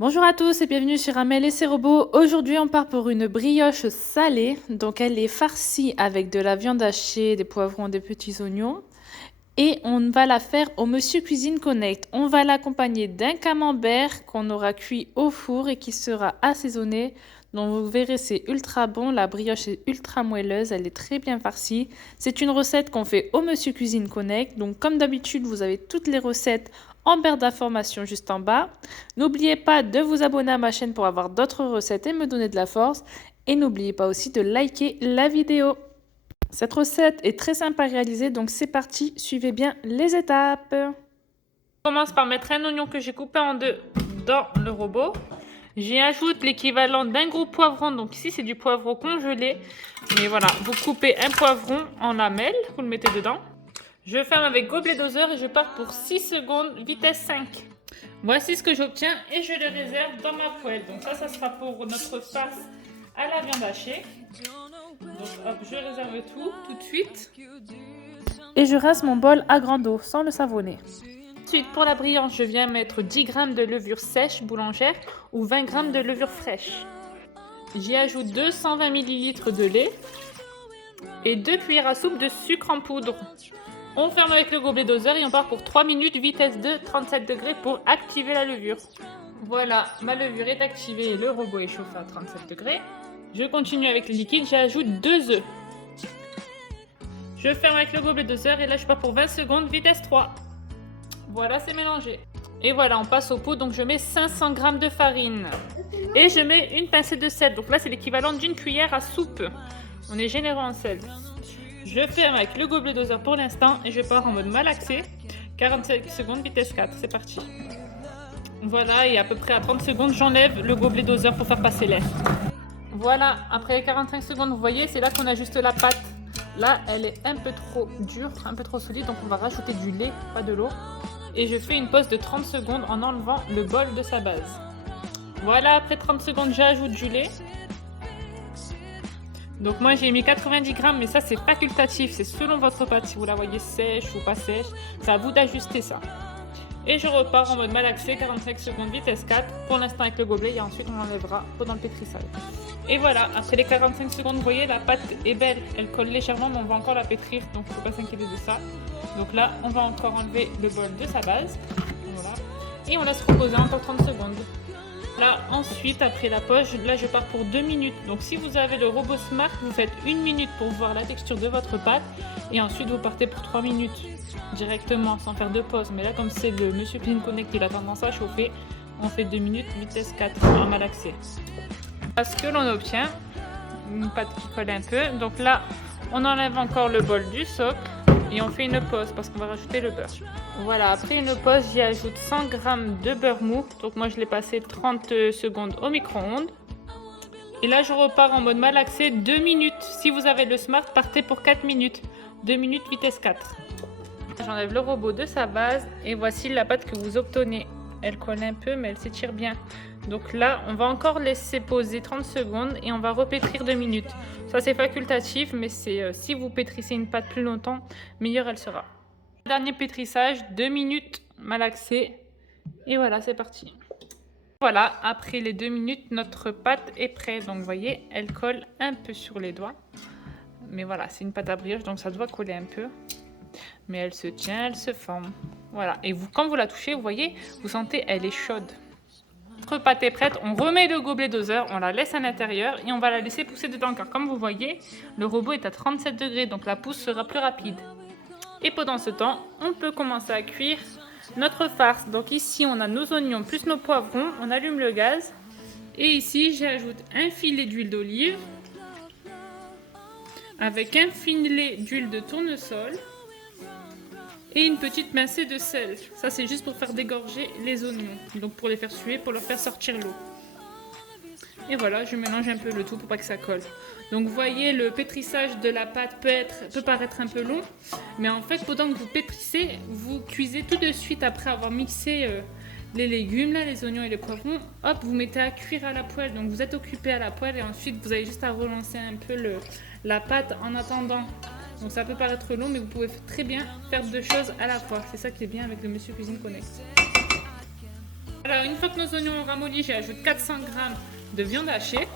Bonjour à tous et bienvenue chez Ramel et ses robots. Aujourd'hui, on part pour une brioche salée. Donc, elle est farcie avec de la viande hachée, des poivrons, des petits oignons. Et on va la faire au Monsieur Cuisine Connect. On va l'accompagner d'un camembert qu'on aura cuit au four et qui sera assaisonné. Donc, vous verrez, c'est ultra bon. La brioche est ultra moelleuse. Elle est très bien farcie. C'est une recette qu'on fait au Monsieur Cuisine Connect. Donc, comme d'habitude, vous avez toutes les recettes en barre d'informations juste en bas. N'oubliez pas de vous abonner à ma chaîne pour avoir d'autres recettes et me donner de la force. Et n'oubliez pas aussi de liker la vidéo. Cette recette est très simple à réaliser, donc c'est parti, suivez bien les étapes. Je commence par mettre un oignon que j'ai coupé en deux dans le robot. J'y ajoute l'équivalent d'un gros poivron, donc ici c'est du poivron congelé. Mais voilà, vous coupez un poivron en lamelles, vous le mettez dedans. Je ferme avec gobelet doseur et je pars pour 6 secondes, vitesse 5. Voici ce que j'obtiens et je le réserve dans ma poêle. Donc ça sera pour notre farce à la viande hachée. Donc hop, je réserve tout de suite. Et je rince mon bol à grande eau sans le savonner. Ensuite, pour la brioche, je viens mettre 10 g de levure sèche boulangère ou 20 g de levure fraîche. J'y ajoute 220 ml de lait et 2 cuillères à soupe de sucre en poudre. On ferme avec le gobelet doseur et on part pour 3 minutes, vitesse de 37 degrés pour activer la levure. Voilà, ma levure est activée et le robot est chauffé à 37 degrés. Je continue avec le liquide, j'ajoute 2 œufs. Je ferme avec le gobelet doseur et là je pars pour 20 secondes, vitesse 3. Voilà, c'est mélangé. Et voilà, on passe au pot, donc je mets 500 g de farine. Et je mets une pincée de sel, donc là c'est l'équivalent d'une cuillère à soupe. On est généreux en sel. Je ferme avec le gobelet doseur pour l'instant et je pars en mode malaxé. 45 secondes, vitesse 4, c'est parti. Voilà, et à peu près à 30 secondes, j'enlève le gobelet doseur pour faire passer l'air. Voilà, après 45 secondes, vous voyez, c'est là qu'on ajuste la pâte. Là, elle est un peu trop dure, un peu trop solide, donc on va rajouter du lait, pas de l'eau. Et je fais une pause de 30 secondes en enlevant le bol de sa base. Voilà, après 30 secondes, j'ajoute du lait. Donc moi, j'ai mis 90 g, mais ça, c'est facultatif. C'est selon votre pâte, si vous la voyez sèche ou pas sèche. C'est à vous d'ajuster ça. Et je repars en mode malaxé, 45 secondes, vitesse 4. Pour l'instant avec le gobelet et ensuite on l'enlèvera pendant le pétrissage. Et voilà, après les 45 secondes, vous voyez, la pâte est belle. Elle colle légèrement, mais on va encore la pétrir, donc il ne faut pas s'inquiéter de ça. Donc là, on va encore enlever le bol de sa base. Voilà. Et on laisse reposer encore 30 secondes. Là, ensuite, après la poche, là je pars pour 2 minutes. Donc si vous avez le robot Smart, vous faites 1 minute pour voir la texture de votre pâte. Et ensuite, vous partez pour 3 minutes directement, sans faire de pause. Mais là, comme c'est le Monsieur Cuisine Connect, il a tendance à chauffer, on fait 2 minutes, vitesse 4, en malaxé. Ce que l'on obtient, une pâte qui colle un peu. Donc là, on enlève encore le bol du socle. Et on fait une pause parce qu'on va rajouter le beurre. Voilà, après une pause, j'y ajoute 100 g de beurre mou. Donc moi, je l'ai passé 30 secondes au micro-ondes. Et là, je repars en mode malaxé 2 minutes. Si vous avez le Smart, partez pour 4 minutes. 2 minutes, vitesse 4. J'enlève le robot de sa base et voici la pâte que vous obtenez. Elle colle un peu, mais elle s'étire bien. Donc là, on va encore laisser poser 30 secondes et on va repétrir 2 minutes. Ça, c'est facultatif, mais c'est si vous pétrissez une pâte plus longtemps, meilleure elle sera. Dernier pétrissage, 2 minutes malaxé. Et voilà, c'est parti. Voilà, après les 2 minutes, notre pâte est prête. Donc, vous voyez, elle colle un peu sur les doigts. Mais voilà, c'est une pâte à brioche, donc ça doit coller un peu. Mais elle se tient, elle se forme. Voilà, et vous, quand vous la touchez, vous voyez, vous sentez, elle est chaude. Notre pâte est prête, on remet le gobelet doseur, on la laisse à l'intérieur et on va la laisser pousser dedans. Car comme vous voyez, le robot est à 37 degrés, donc la pousse sera plus rapide. Et pendant ce temps, on peut commencer à cuire notre farce. Donc ici, on a nos oignons plus nos poivrons, on allume le gaz. Et ici, j'ajoute un filet d'huile d'olive avec un filet d'huile de tournesol. Et une petite pincée de sel. Ça, c'est juste pour faire dégorger les oignons. Donc pour les faire suer, pour leur faire sortir l'eau. Et voilà, je mélange un peu le tout pour pas que ça colle. Donc vous voyez, le pétrissage de la pâte peut paraître un peu long. Mais en fait, pendant que vous pétrissez, vous cuisez tout de suite après avoir mixé les légumes, là, les oignons et les poivrons. Hop, vous mettez à cuire à la poêle. Donc vous êtes occupé à la poêle et ensuite vous avez juste à relancer un peu la pâte en attendant. Donc ça peut paraître long, mais vous pouvez très bien faire deux choses à la fois. C'est ça qui est bien avec le Monsieur Cuisine Connect. Alors une fois que nos oignons ont ramolli, j'ajoute 400 g de viande hachée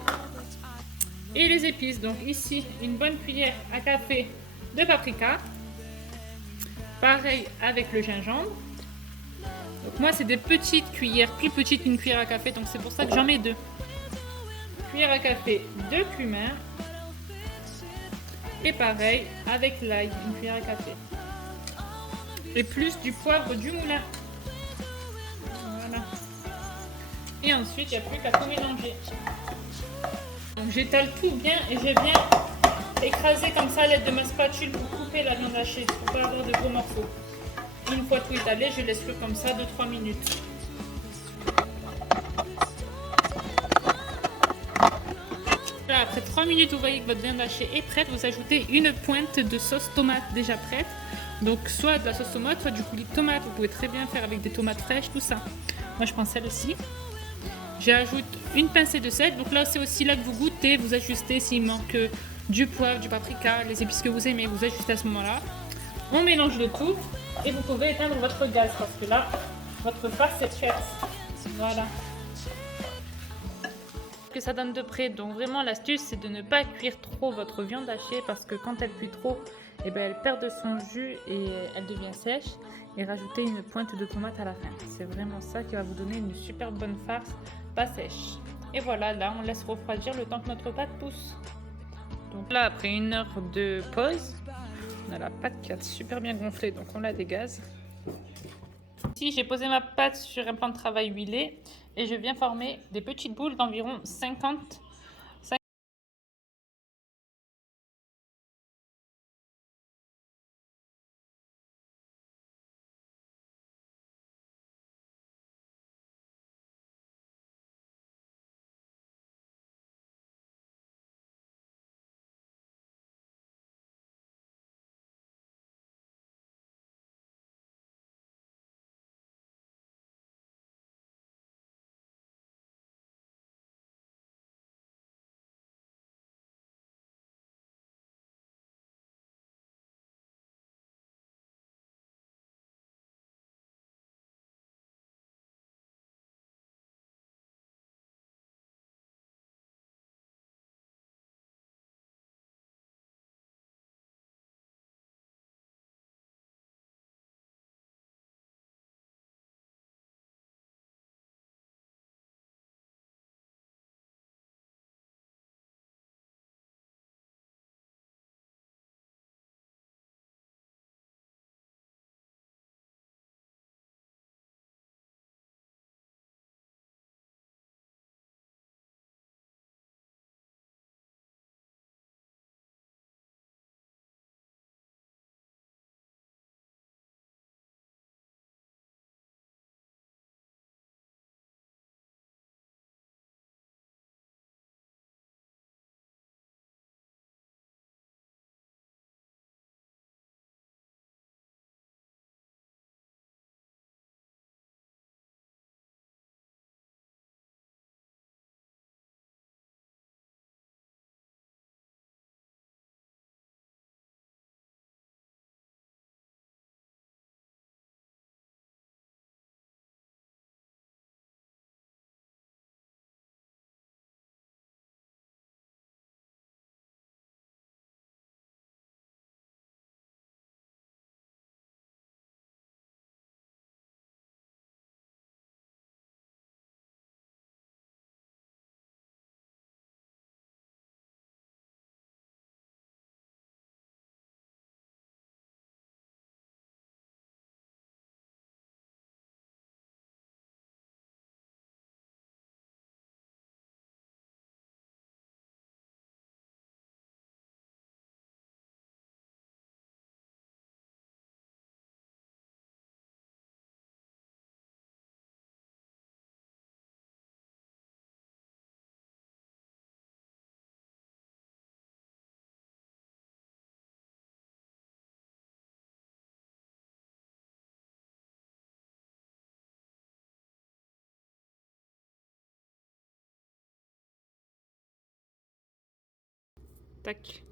et les épices. Donc ici, une bonne cuillère à café de paprika. Pareil avec le gingembre. Donc moi c'est des petites cuillères, plus petites qu'une cuillère à café, donc c'est pour ça que j'en mets deux. Cuillère à café de cumin. Et pareil avec l'ail, une cuillère à café. Et plus du poivre du moulin. Voilà. Et ensuite, il n'y a plus qu'à tout mélanger. Donc j'étale tout bien et je viens écraser comme ça à l'aide de ma spatule pour couper la viande hachée, pour pas avoir de gros morceaux. Une fois tout étalé, je laisse cuire comme ça 2-3 minutes. Là, après 3 minutes, vous voyez que votre viande hachée est prête. Vous ajoutez une pointe de sauce tomate déjà prête. Donc soit de la sauce tomate, soit du coulis de tomate. Vous pouvez très bien faire avec des tomates fraîches, tout ça. Moi, je prends celle-ci. J'ajoute une pincée de sel. Donc là, c'est aussi là que vous goûtez. Vous ajustez s'il manque du poivre, du paprika, les épices que vous aimez. Vous ajustez à ce moment-là. On mélange le tout. Et vous pouvez éteindre votre gaz parce que là, votre farce est prête. Voilà. Que ça donne de près. Donc vraiment l'astuce c'est de ne pas cuire trop votre viande hachée parce que quand elle cuit trop, eh ben, elle perd de son jus et elle devient sèche. Et rajouter une pointe de tomate à la fin. C'est vraiment ça qui va vous donner une super bonne farce, pas sèche. Et voilà, là on laisse refroidir le temps que notre pâte pousse. Donc là après 1 heure de pause, on a la pâte qui a super bien gonflé, donc on la dégaze. Ici, j'ai posé ma pâte sur un plan de travail huilé et je viens former des petites boules d'environ 50. Tac.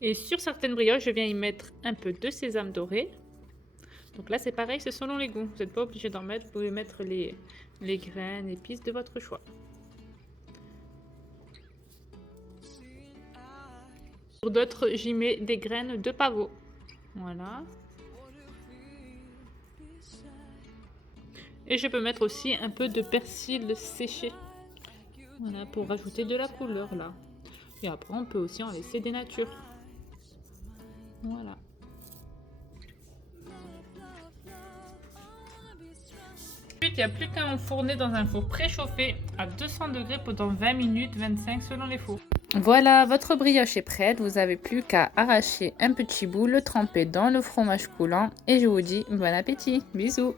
Et sur certaines brioches, je viens y mettre un peu de sésame doré. Donc là, c'est pareil, c'est selon les goûts. Vous n'êtes pas obligé d'en mettre. Vous pouvez mettre les graines, épices de votre choix. Pour d'autres, j'y mets des graines de pavot. Voilà. Et je peux mettre aussi un peu de persil séché. Voilà, pour rajouter de la couleur là. Et après, on peut aussi en laisser des natures. Voilà. Ensuite, il n'y a plus qu'à enfourner dans un four préchauffé à 200 degrés pendant 20 minutes, 25 selon les fours. Voilà, votre brioche est prête. Vous n'avez plus qu'à arracher un petit bout, le tremper dans le fromage coulant. Et je vous dis bon appétit. Bisous.